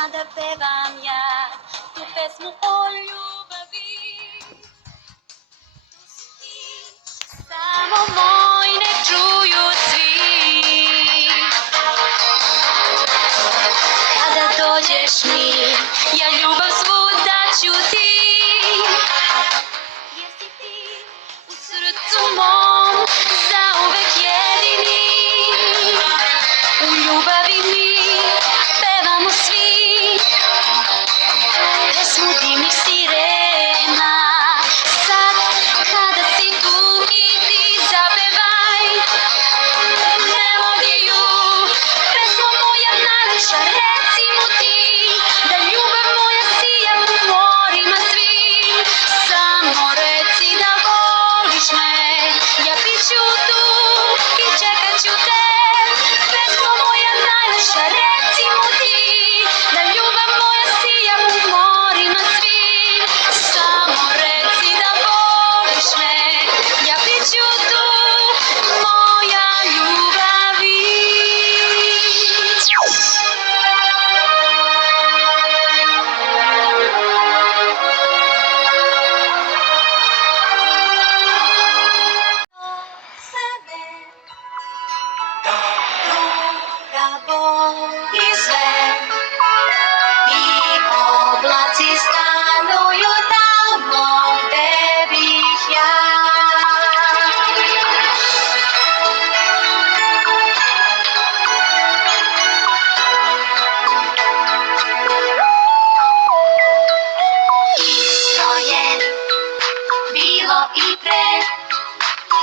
rada pevam ja tu pesmu o ljubavi. Tu si ti, samo moj, nek čuju svi. Kada dođeš mi, ja ljubav svu daću ti. Jer si ti u srcu mom zauvek jedini. U ljubavi mi pevamo svi pesmu divnih sirena. Sad kada si tu i ti zapevaj melodiju, pesmo moja najlepša, reci mu ti da ljubav moja sija u morima svim. Samo reci da voliš me, ja bit ću tu i čekat ću te. Pesmo moja najlepša, reci mu ti da ljubav moja sija u morima svim. Samo reci da voliš me, ja bit ću tu, moja ljubavi. Sebe druga boli sve i oblaci stanuju tamo gde bih ja. Isto je bilo i pre,